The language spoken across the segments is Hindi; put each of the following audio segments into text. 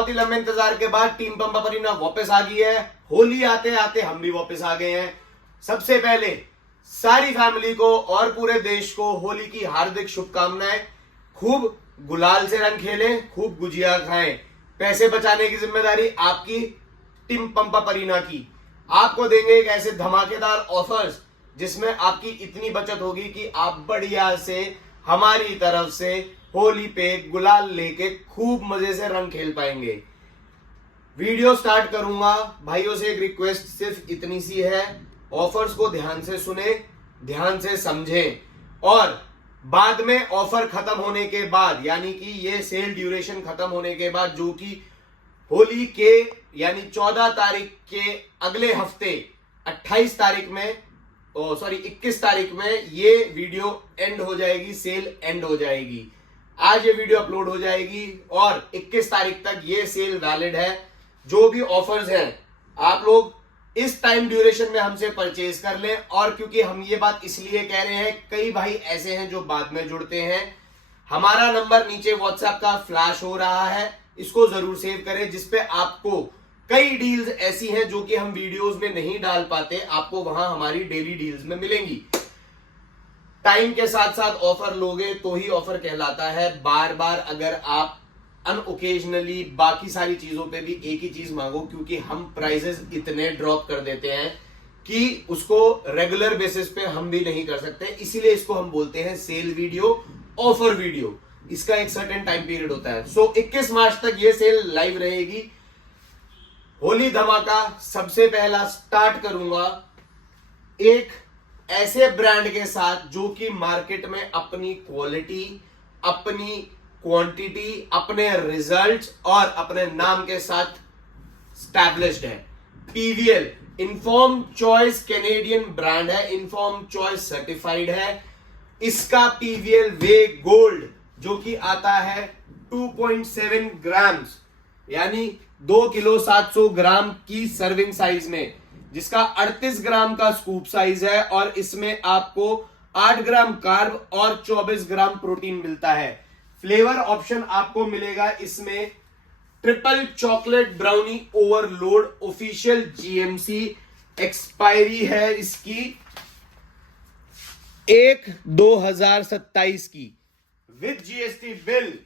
बहुत ही लंबे इंतजार के बाद टीम पंपा परीना वापस आ गई है। होली आते आते हम भी वापस आ गए हैं। सबसे पहले सारी फैमिली को और पूरे देश को होली की हार्दिक शुभकामनाएं। खूब गुलाल से रंग खेलें, खूब गुजिया खाएं। पैसे बचाने की जिम्मेदारी आपकी, टीम पंपा परीना की। आपको देंगे एक ऐसे धमाकेदार ऑफर्स जिसमें आपकी इतनी बचत होगी कि आप बढ़िया से हमारी तरफ से होली पे गुलाल लेके खूब मजे से रंग खेल पाएंगे। वीडियो स्टार्ट करूंगा, भाइयों से एक रिक्वेस्ट सिर्फ इतनी सी है, ऑफर्स को ध्यान से सुने, ध्यान से समझें और बाद में ऑफर खत्म होने के बाद यानी कि ये सेल ड्यूरेशन खत्म होने के बाद जो कि होली के यानी 14 तारीख के अगले हफ्ते 28 तारीख में 21 तारीख में ये वीडियो एंड हो जाएगी, सेल एंड हो जाएगी। आज ये वीडियो अपलोड हो जाएगी और 21 तारीख तक ये सेल वैलिड है। जो भी ऑफर्स हैं आप लोग इस टाइम ड्यूरेशन में हमसे परचेज कर लें। और क्योंकि हम ये बात इसलिए कह रहे हैं, कई भाई ऐसे हैं जो बाद में जुड़ते हैं। हमारा नंबर नीचे व्हाट्सएप का फ्लैश हो रहा है, इसको जरूर सेव करें, जिसपे आपको कई डील्स ऐसी हैं जो कि हम वीडियोस में नहीं डाल पाते, आपको वहां हमारी डेली डील्स में मिलेंगी। टाइम के साथ साथ ऑफर लोगे तो ही ऑफर कहलाता है। बार बार अगर आप अनओकेजनली बाकी सारी चीजों पे भी एक ही चीज मांगो, क्योंकि हम प्राइसेस इतने ड्रॉप कर देते हैं कि उसको रेगुलर बेसिस पे हम भी नहीं कर सकते। इसीलिए इसको हम बोलते हैं सेल वीडियो, ऑफर वीडियो। इसका एक सर्टेन टाइम पीरियड होता है। 21 मार्च तक ये सेल लाइव रहेगी। होली धमाका सबसे पहला स्टार्ट करूंगा एक ऐसे ब्रांड के साथ जो कि मार्केट में अपनी क्वालिटी, अपनी क्वांटिटी, अपने रिजल्ट्स और अपने नाम के साथ स्टैब्लिश्ड है। PVL inform choice Canadian brand है, इन्फॉर्म चॉइस सर्टिफाइड है। इसका पीवीएल वे गोल्ड जो कि आता है 2.7 ग्राम्स यानी 2 किलो 700 ग्राम की सर्विंग साइज में, जिसका 38 ग्राम का स्कूप साइज है और इसमें आपको 8 ग्राम कार्ब और 24 ग्राम प्रोटीन मिलता है। फ्लेवर ऑप्शन आपको मिलेगा इसमें triple chocolate brownie overload, official GMC. Expiry है इसकी 1/2027 की विद जीएसटी बिल।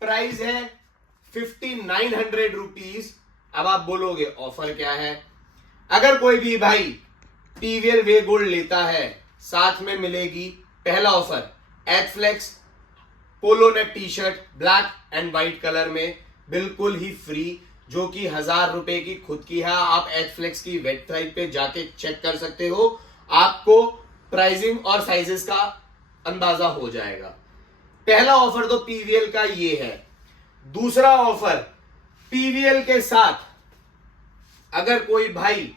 प्राइस है 5900 रुपीज। अब आप बोलोगे ऑफर क्या है? अगर कोई भी भाई पीवीएल वे गोल्ड लेता है, साथ में मिलेगी पहला offer Athflex polo net T shirt black and white colour में बिल्कुल ही फ्री, जो कि 1000 रुपए की खुद की है। आप एथफ्लेक्स की वेबसाइट पे जाके चेक कर सकते हो, आपको प्राइसिंग और साइजेस का अंदाजा हो जाएगा। पहला ऑफर तो पीवीएल का ये है। दूसरा ऑफर पीवीएल के साथ अगर कोई भाई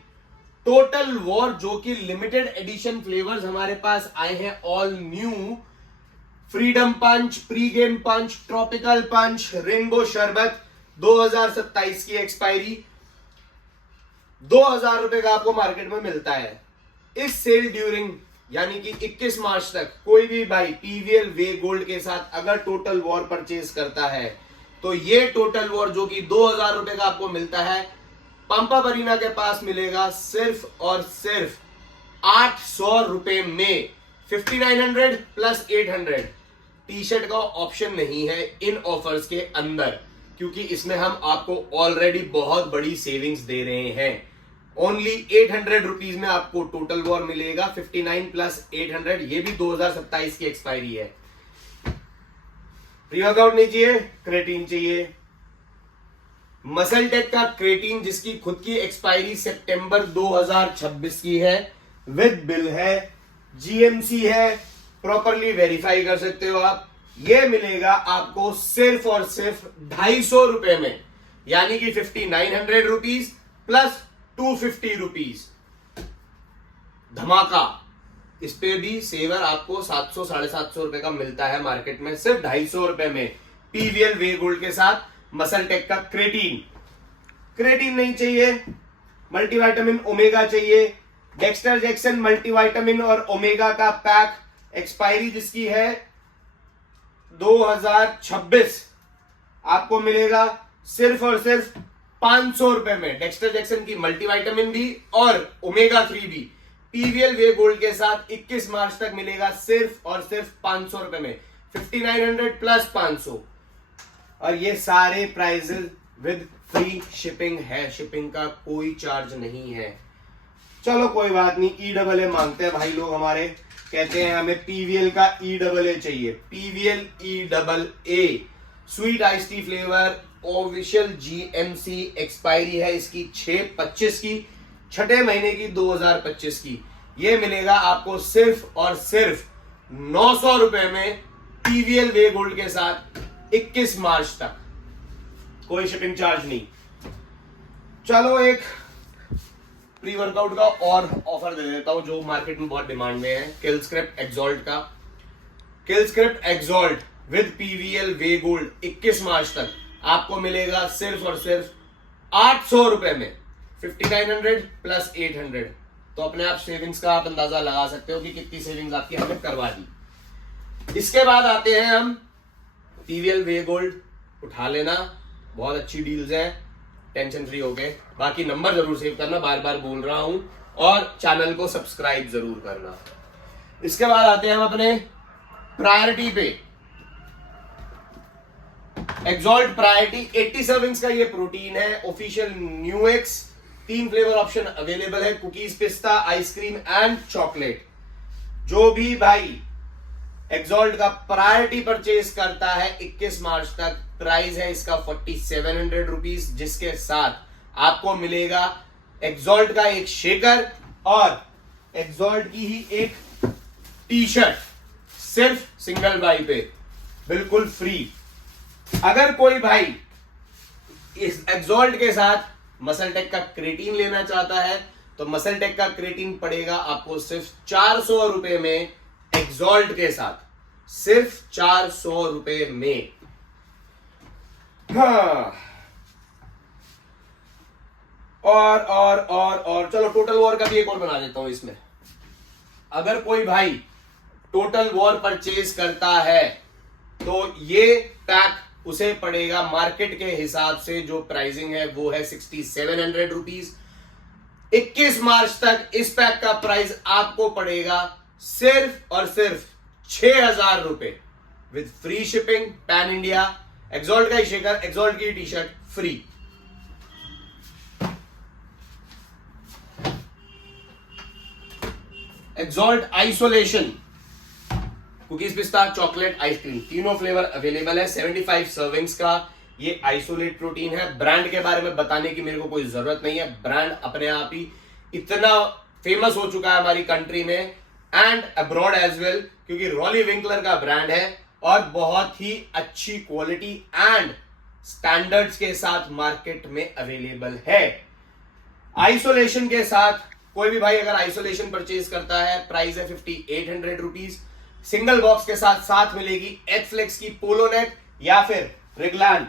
टोटल वॉर जो कि लिमिटेड एडिशन फ्लेवर्स हमारे पास आए हैं, ऑल न्यू फ्रीडम पंच, प्री गेम पंच, ट्रॉपिकल पंच, रेनबो शरबत, 2027 की एक्सपायरी, 2000 रुपए का आपको मार्केट में मिलता है। इस सेल ड्यूरिंग यानी कि 21 मार्च तक कोई भी भाई पीवीएल वे गोल्ड के साथ अगर टोटल वॉर परचेज करता है तो ये टोटल वॉर जो कि 2000 रुपए का आपको मिलता है, पंपा परीना के पास मिलेगा सिर्फ और सिर्फ 800 रुपए में। 5900 प्लस 800 टी शर्ट का ऑप्शन नहीं है इन ऑफर्स के अंदर, क्योंकि इसमें हम आपको ऑलरेडी बहुत बड़ी सेविंग्स दे रहे हैं। ओनली 800 रुपीज में आपको टोटल वॉर मिलेगा। 59 प्लस 800 ये भी 2027 की एक्सपायरी है। प्री-वर्कआउट नहीं चाहिए, क्रेटीन चाहिए। मसल टेक का क्रेटीन जिसकी खुद की एक्सपायरी सितंबर 2026 की है, विद बिल है, जीएमसी है, प्रॉपरली वेरीफाई कर सकते हो आप। ये मिलेगा आपको सिर्फ और सिर्फ 250 रुपए में, यानी कि 5900 रुपीज प्लस 250 रुपीज धमाका। इस पे भी सेवर आपको 700 750 रुपए का मिलता है मार्केट में, सिर्फ 250 रुपए में पीवीएल वे गोल्ड के साथ मसल टेक का क्रेटीन। क्रेटीन नहीं चाहिए, मल्टीविटामिन ओमेगा चाहिए। डेक्स्टर जैक्सन मल्टीविटामिन और ओमेगा का पैक, एक्सपायरी जिसकी है 2026, आपको मिलेगा सिर्फ और सिर्फ 500 रुपए में डेक्स्टर जैक्सन की मल्टीविटामिन भी और ओमेगा 3 भी पीवीएल वे गोल्ड के साथ 21 मार्च तक मिलेगा सिर्फ और सिर्फ 500 रुपए में। 5900 प्लस 500 और ये सारे प्राइजेस विद फ्री शिपिंग है, शिपिंग का कोई चार्ज नहीं है। चलो कोई बात नहीं, E AA मांगते हैं भाई लोग हमारे, कहते हैं हमें पीवीएल का E AA चाहिए। PVL EAA sweet ice tea flavour official GMC expiry है इसकी 6/25 की, 6ठे महीने की 2025 की। ये मिलेगा आपको सिर्फ और सिर्फ 900 रुपए में पीवीएल वे गोल्ड के साथ 21 मार्च तक, कोई शिपिंग चार्ज नहीं। चलो एक प्री वर्कआउट का और ऑफर दे देता हूं जो मार्केट में बहुत डिमांड में है, किलस्क्रिप्ट एक्सॉल्ट का। Killscript exalt with PVL whey gold 21 March तक आपको मिलेगा सिर्फ और सिर्फ 800 रुपए में। 5900 प्लस 800, तो अपने आप सेविंग्स का आप अंदाजा लगा सकते हो कि कितनी सेविंग्स आपकी हमने करवा दी। इसके बाद आते हैं हम पीवीएल वे गोल्ड, उठा लेना, बहुत अच्छी डील्स हैं, टेंशन फ्री होके। बाकी नंबर जरूर सेव करना, बार बार बोल रहा हूं, और चैनल को सब्सक्राइब जरूर करना। इसके बाद आते हैं हम अपने प्रायोरिटी पे। एक्सॉल्ट प्रायोरिटी 80 सर्विंग्स का ये प्रोटीन है, ऑफिशियल न्यूएक्स, 3 फ्लेवर ऑप्शन अवेलेबल है, कुकीज, पिस्ता, आइसक्रीम एंड चॉकलेट। जो भी भाई एक्सॉल्ट का प्रायोरिटी परचेज करता है 21 मार्च तक, प्राइस है इसका 4700 रुपीज, जिसके साथ आपको मिलेगा एक्सॉल्ट का एक शेकर और एक्सॉल्ट की ही एक टी शर्ट, सिर्फ सिंगल बाई पे, बिल्कुल फ्री। अगर कोई भाई इस एक्सॉल्ट के साथ मसल टेक का क्रेटीन लेना चाहता है तो मसल टेक का क्रेटीन पड़ेगा आपको सिर्फ 400 रुपए में, एक्सॉल्ट के साथ सिर्फ 400 रुपए में। हाँ, और चलो टोटल वॉर का भी एक और बना देता हूं इसमें। अगर कोई भाई टोटल वॉर परचेज करता है तो ये पैक उसे पड़ेगा मार्केट के हिसाब से, जो प्राइसिंग है वो है 6700 रुपीज। 21 मार्च तक इस पैक का प्राइस आपको पड़ेगा सिर्फ और सिर्फ 6000 रुपए with free shipping pan India. Exalt का ही शेकर, एक्सॉल्ट की T shirt free. Exalt isolation cookies, पिस्ता, चॉकलेट, आइसक्रीम, तीनों फ्लेवर अवेलेबल है। 75 सर्विंग्स का ये आइसोलेट प्रोटीन है। ब्रांड के बारे में बताने की मेरे को कोई जरूरत नहीं है, ब्रांड अपने आप ही इतना फेमस हो चुका है हमारी कंट्री में एंड अब्रॉड एज वेल, क्योंकि रॉली विंकलर का ब्रांड है और बहुत ही अच्छी क्वालिटी एंड स्टैंडर्ड्स के साथ मार्केट में अवेलेबल है। आइसोलेशन के साथ कोई भी भाई अगर आइसोलेशन परचेज करता है, प्राइस है 5800 रुपीज। सिंगल बॉक्स के साथ साथ मिलेगी एथफ्लेक्स की पोलो नेक या फिर रिगलैंड,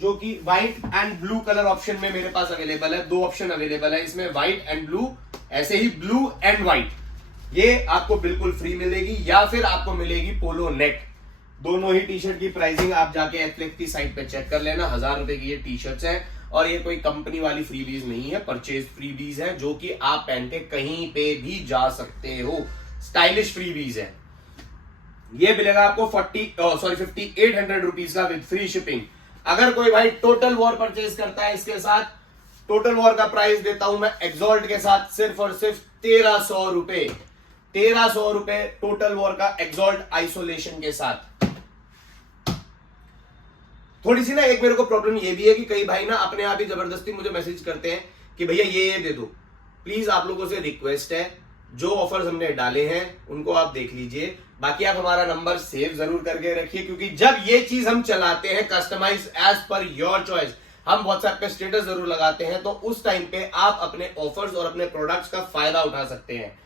जो कि white and blue colour option में मेरे पास अवेलेबल है। 2 ऑप्शन अवेलेबल है इसमें, व्हाइट एंड ब्लू, ऐसे ही ब्लू एंड व्हाइट। ये आपको बिल्कुल फ्री मिलेगी, या फिर आपको मिलेगी पोलो नेक। दोनों ही टी शर्ट की प्राइसिंग आप जाके एथफ्लेक्स की साइट पे चेक कर लेना। 1000 रुपए की ये टी शर्ट्स हैं और ये कोई कंपनी वाली फ्रीबीज नहीं है, परचेज फ्रीबीज है जो कि आप पहन के कहीं पे भी जा सकते हो। स्टाइलिश फ्रीबीज है। ये मिलेगा आपको 5800 रुपीज का विद फ्री शिपिंग। अगर कोई भाई टोटल वॉर परचेज करता है इसके साथ, टोटल वॉर का प्राइस देता हूं मैं एक्सॉल्ट के साथ सिर्फ और सिर्फ 1300 रुपए। 1300 रुपए टोटल वॉर का एक्सॉल्ट आइसोलेशन के साथ। थोड़ी सी ना एक मेरे को प्रॉब्लम ये भी है कि कई भाई ना अपने आप ही जबरदस्ती मुझे मैसेज करते हैं कि भैया ये दे दो। प्लीज आप लोगों से रिक्वेस्ट है, जो ऑफर्स हमने डाले हैं उनको आप देख लीजिए। बाकी आप हमारा नंबर सेव जरूर करके रखिए, क्योंकि जब ये चीज हम चलाते हैं customise as per your choice, हम व्हाट्सएप पे स्टेटस जरूर लगाते हैं, तो उस टाइम पे आप अपने ऑफर्स और अपने प्रोडक्ट्स का फायदा उठा सकते हैं।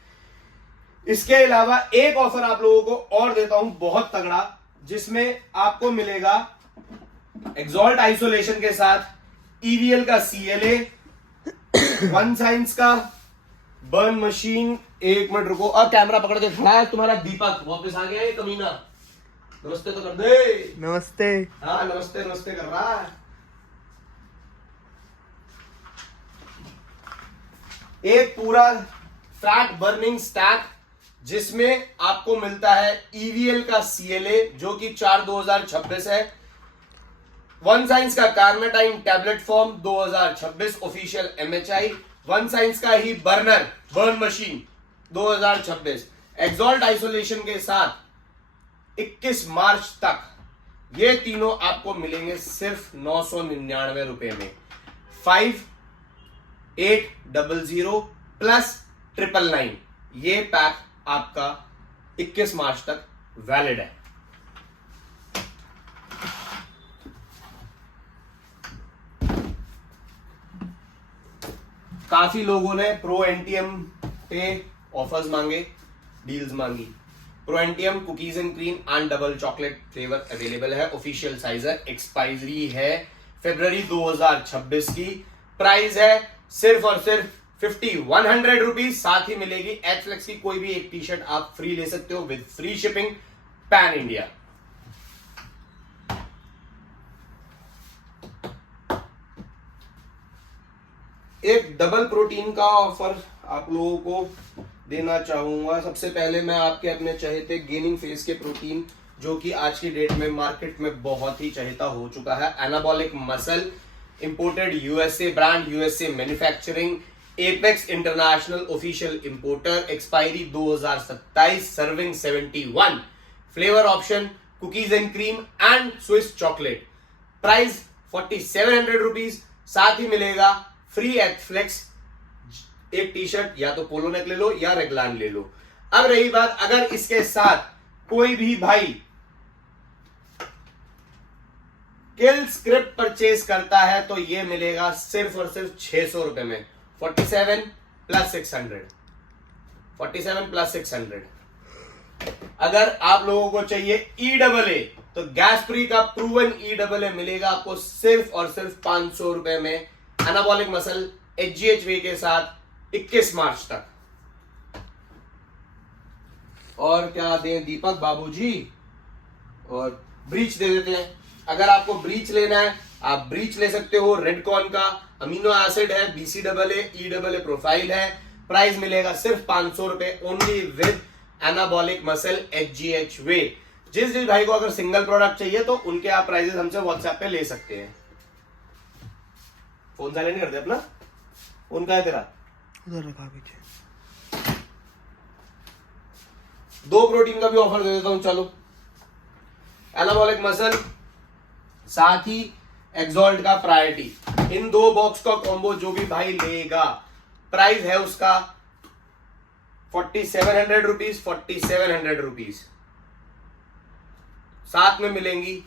इसके अलावा एक ऑफर आप लोगों को और देता हूं बहुत तगड़ा, जिसमें आपको मिलेगा एक्सॉल्ट आइसोलेशन के साथ ईवीएल का CLA, वन साइंस का बर्न मशीन। एक मिनट रुको, अब कैमरा पकड़ के खड़ा है तुम्हारा दीपक, वापस आ गया ये कमीना। नमस्ते तो कर दे। नमस्ते। हाँ नमस्ते नमस्ते कर रहा है। एक पूरा फैट बर्निंग स्टैक जिसमें आपको मिलता है ईवीएल का सीएलए जो कि 4/2026 है, वन साइंस का carnitine tablet form 2026 official MHI, one science का ही बर्न मशीन 2026 एक्सॉल्ट आइसोलेशन के साथ 21 मार्च तक ये तीनों आपको मिलेंगे सिर्फ 999 रुपए में। 5800 प्लस 999 ये पैक आपका 21 मार्च तक वैलिड है। काफी लोगों ने प्रो एनटीएम पे ऑफर्स मांगे, डील्स मांगी। Pro NTM cookies and cream and double chocolate flavour available है। ऑफिशियल साइज है, एक्सपायरी है फरवरी 2026 की। प्राइस है सिर्फ और सिर्फ 5100 रुपीज। साथ ही मिलेगी एच फ्लेक्स की कोई भी एक टी शर्ट आप फ्री ले सकते हो with free shipping pan India. एक डबल प्रोटीन का ऑफर आप लोगों को देना चाहूंगा। सबसे पहले मैं आपके अपने चहेते गेनिंग फेस के प्रोटीन जो कि आज की डेट में मार्केट में बहुत ही चहेता हो चुका है, anabolic muscle, imported USA brand, USA manufacturing, apex international official importer, expiry 2027, serving 71, flavour option cookies and cream and Swiss chocolate. Price 4700 rupees. साथ ही मिलेगा फ्री एथफ्लेक्स एक टी शर्ट, या तो पोलो नेक ले लो या रेगलान ले लो। अब रही बात, अगर इसके साथ कोई भी भाई किल स्क्रिप्ट परचेज करता है तो ये मिलेगा सिर्फ और सिर्फ 600 रुपए में। 47 प्लस 600, 47 प्लस 600। अगर आप लोगों को चाहिए EAA तो गैस्प्री का प्रूवन EAA मिलेगा आपको सिर्फ और सिर्फ 500 रुपए में, एनाबॉलिक मसल HGH के साथ 21 मार्च तक। और क्या दें दीपक बाबूजी, और ब्रीच दे देते हैं। अगर आपको ब्रीच लेना है आप ब्रीच ले सकते हो। रेडकॉन का अमीनो एसिड है, BCAA EAA प्रोफाइल है। प्राइस मिलेगा सिर्फ 500 रुपए only with anabolic muscle HGH वे। जिस भाई को अगर सिंगल प्रोडक्ट चाहिए तो उनके आप प्राइसेस हमसे व्हाट्सएप पे ले सकते हैं। फोन साइलेंट नहीं करते अपना, फोन का है तेरा उधर रखा पीछे। 2 प्रोटीन का भी ऑफर दे देता हूं। चलो, एनाबॉलिक मसल साथ ही एक्सॉल्ट का प्रायोरिटी, इन 2 बॉक्स का कॉम्बो जो भी भाई लेगा प्राइस है उसका 4700 रुपीज, 4700 रुपीज। साथ में मिलेंगी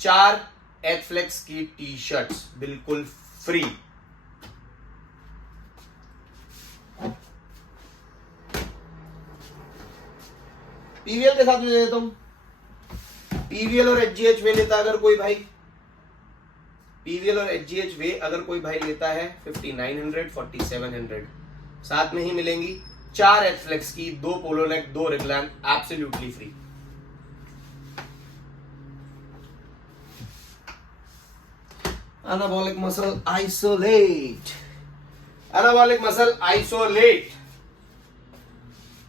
4 एथफ्लेक्स की टी शर्ट्स बिल्कुल फ्री। पीवीएल के साथ में दे देता हूं। पीवीएल और HGH वे लेता अगर कोई भाई, पीवीएल और HGH वे अगर कोई भाई लेता है 5900, 4700। साथ में ही मिलेंगी 4 एथफ्लेक्स की, 2 polo neck, 2 raglan absolutely free. Anabolic muscle isolate, anabolic muscle isolate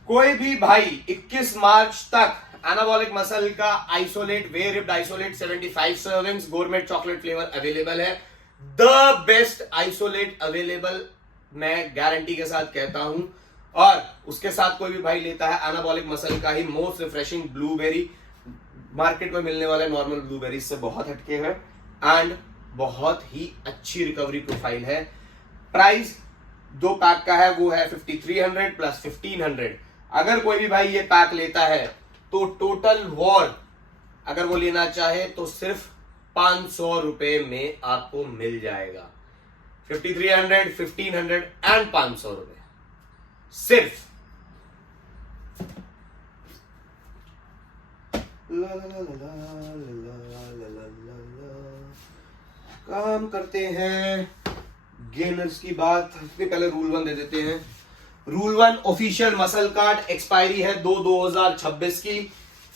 कोई भी भाई 21 मार्च तक एनाबॉलिक मसल का isolate whey ripped isolate 75 servings gourmet chocolate flavour available है। द बेस्ट आइसोलेट अवेलेबल मैं गारंटी के साथ कहता हूं। और उसके साथ कोई भी भाई लेता है एनाबॉलिक मसल का ही मोस्ट रिफ्रेशिंग ब्लूबेरी, मार्केट में मिलने वाले नॉर्मल ब्लूबेरी से बहुत हटके है एंड बहुत ही अच्छी रिकवरी प्रोफाइल है। प्राइस 2 पैक का है वो है 5300 प्लस 1500। अगर कोई भी भाई ये पैक लेता है तो टोटल वॉर अगर वो लेना चाहे तो सिर्फ 500 रुपए में आपको मिल जाएगा। 5300, 1500 एंड 500 रुपए सिर्फ। ला ला ला ला ला ला ला ला। काम करते हैं गेनर्स की बात। सबसे पहले रूल 1 दे देते हैं। Rule 1 official muscle card, expiry है 2/2026 की।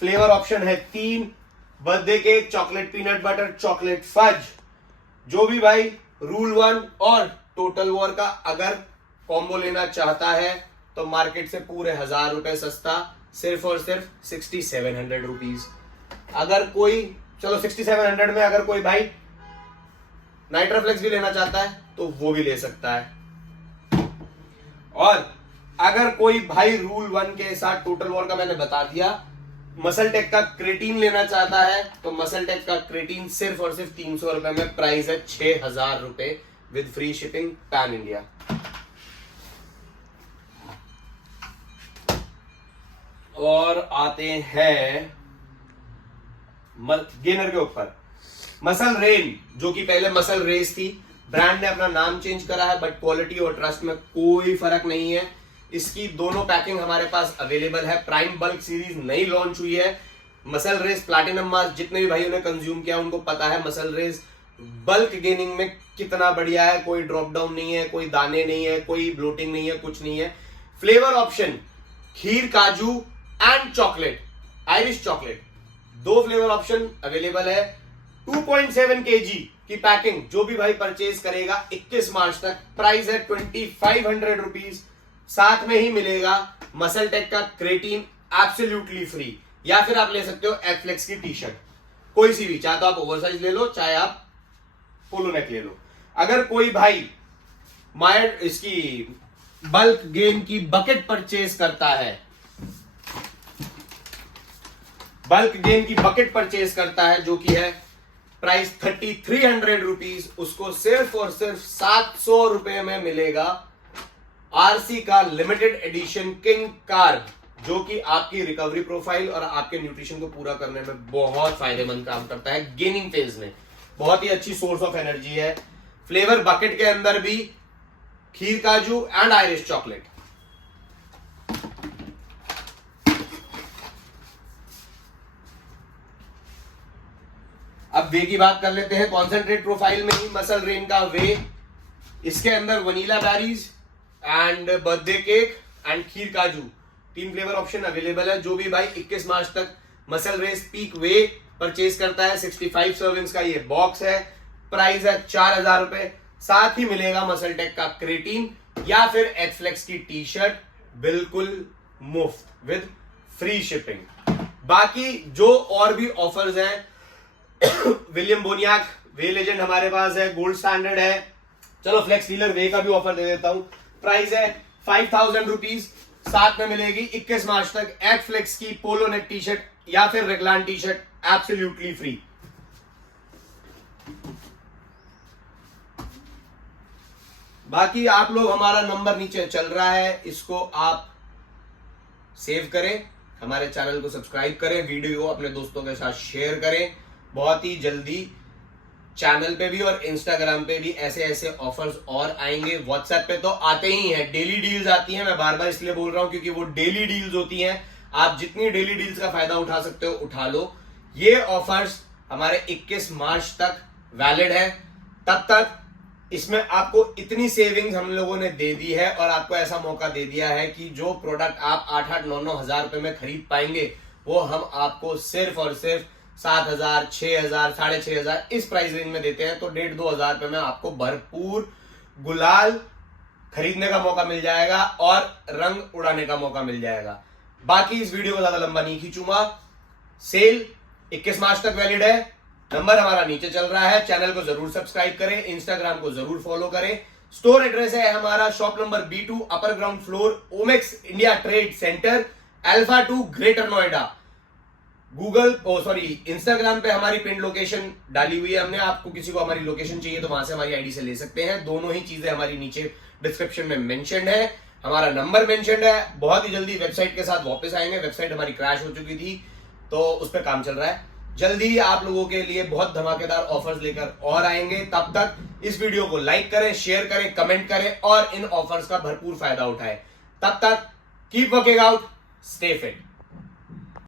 फ्लेवर ऑप्शन है 3, birthday cake, chocolate peanut butter, chocolate fudge. जो भी भाई रूल 1 और टोटल वॉर का अगर कॉम्बो लेना चाहता है तो मार्केट से पूरे 1000 रुपए सस्ता, सिर्फ और सिर्फ 6700 रुपीज। अगर कोई, चलो 6700 में अगर कोई भाई नाइट्रोफ्लेक्स भी लेना चाहता है तो वो भी ले सकता है। और अगर कोई भाई रूल 1 के साथ टोटल वॉर का मैंने बता दिया, मसल टेक का क्रेटीन लेना चाहता है तो मसल टेक का क्रेटीन सिर्फ और सिर्फ 300 रुपए में, प्राइस है 6000 रुपए with free shipping pan India. और आते हैं गेनर के ऊपर, मसल रेन, जो कि पहले मसल रेस थी, ब्रांड ने अपना नाम चेंज करा है बट क्वालिटी और ट्रस्ट में कोई फर्क नहीं है। इसकी दोनों पैकिंग हमारे पास अवेलेबल है। प्राइम बल्क सीरीज नई लॉन्च हुई है। मसल रेस प्लैटिनम मास्क जितने भी भाइयों ने कंज्यूम किया उनको पता है मसल रेस बल्क गेनिंग में कितना बढ़िया है। कोई ड्रॉप डाउन नहीं है, कोई दाने नहीं है, कोई ब्लोटिंग नहीं है, कुछ नहीं है। फ्लेवर ऑप्शन खीर, काजू and chocolate, Irish chocolate, 2 flavour option available है। 2.7 kg की पैकिंग जो भी भाई परचेज करेगा 21 मार्च तक, प्राइस है 2500 रुपीज। साथ में ही मिलेगा मसल टेक का क्रेटीन एब्सोल्युटली फ्री, या फिर आप ले सकते हो एथफ्लेक्स की टी शर्ट, कोई सी भी, चाहे तो आप ओवरसाइज ले लो, चाहे आप पोलो नेक ले लो। अगर कोई भाई मायर इसकी बल्क गेन की बकेट परचेज करता है, बल्क गेन की बकेट परचेज करता है जो कि है प्राइस 3300 रुपीज, उसको सिर्फ और सिर्फ 700 रुपए में मिलेगा आरसी का लिमिटेड एडिशन किंग कार्ब, जो कि आपकी रिकवरी प्रोफाइल और आपके न्यूट्रिशन को पूरा करने में बहुत फायदेमंद काम करता है। गेनिंग फेज में बहुत ही अच्छी सोर्स ऑफ एनर्जी है। फ्लेवर बकेट के अंदर भी खीर, काजू एंड आयरिश चॉकलेट। अब वे की बात कर लेते हैं। कॉन्सेंट्रेट प्रोफाइल में ही मसल रेन का वे, इसके अंदर vanilla berries and birthday cake and खीर काजू 3 फ्लेवर ऑप्शन अवेलेबल है। जो भी भाई 21 मार्च तक मसल रेस पीक वे परचेज करता है, 65 सर्विंग्स का ये बॉक्स है, प्राइस है 4000 रुपए। साथ ही मिलेगा मसल टेक का क्रेटीन या फिर एथफ्लेक्स की टी शर्ट, बिल्कुल मुफ्त विद फ्री शिपिंग। बाकी जो और भी ऑफर्स हैं, विलियम बोनियाक वे लेजेंड हमारे पास है, गोल्ड स्टैंडर्ड है। चलो फ्लेक्स डीलर वे का भी ऑफर दे देता हूं, प्राइस है 5000 रुपीज। साथ में मिलेगी 21 मार्च तक एथफ्लेक्स की पोलो नेक टी शर्ट या फिर रेगलान टी शर्ट एब्सोल्युटली फ्री। बाकी आप लोग, हमारा नंबर नीचे चल रहा है, इसको आप सेव करें, हमारे चैनल को सब्सक्राइब करें, वीडियो को अपने दोस्तों के साथ शेयर करें। बहुत ही जल्दी चैनल पे भी और इंस्टाग्राम पे भी ऐसे ऐसे ऑफर्स और आएंगे। व्हाट्सएप पे तो आते ही हैं, डेली डील्स आती हैं। मैं बार बार इसलिए बोल रहा हूं क्योंकि वो डेली डील्स होती हैं। आप जितनी डेली डील्स का फायदा उठा सकते हो उठा लो। ये ऑफर्स हमारे 21 मार्च तक वैलिड है। तब तक इसमें आपको इतनी सेविंग्स हम लोगों ने दे दी है और आपको ऐसा मौका दे दिया है कि जो प्रोडक्ट आप 8-8, 9-9 हजार रुपए में खरीद पाएंगे वो हम आपको सिर्फ और सिर्फ 7000, 6000, 6500 इस प्राइस रेंज में देते हैं। तो 1,5-2 हजार रुपए में आपको भरपूर गुलाल खरीदने का मौका मिल जाएगा और रंग उड़ाने का मौका मिल जाएगा। बाकी इस वीडियो को ज्यादा लंबा नहीं खींचूंगा। सेल 21 मार्च तक वैलिड है। नंबर हमारा नीचे चल रहा है। चैनल को जरूर सब्सक्राइब करें, इंस्टाग्राम को जरूर फॉलो करें। स्टोर एड्रेस है हमारा shop number B2, upper ground floor, Omaxe India trade centre, alpha 2, greater Noida. Instagram पे हमारी पिन लोकेशन डाली हुई है हमने। आपको किसी को हमारी लोकेशन चाहिए तो वहां से हमारी आईडी से ले सकते हैं। दोनों ही चीजें हमारी नीचे डिस्क्रिप्शन में मेंशन्ड है। हमारा नंबर मेंशन्ड है। बहुत ही जल्दी वेबसाइट के साथ वापस आएंगे। वेबसाइट हमारी क्रैश हो चुकी थी तो उस पर काम चल रहा है। जल्दी आप लोगों के लिए बहुत धमाकेदार ऑफर्स लेकर और आएंगे। तब तक इस वीडियो को लाइक करें, शेयर करें, कमेंट करें और इन ऑफर्स का भरपूर फायदा उठाएं। तब तक keep working out, stay fit.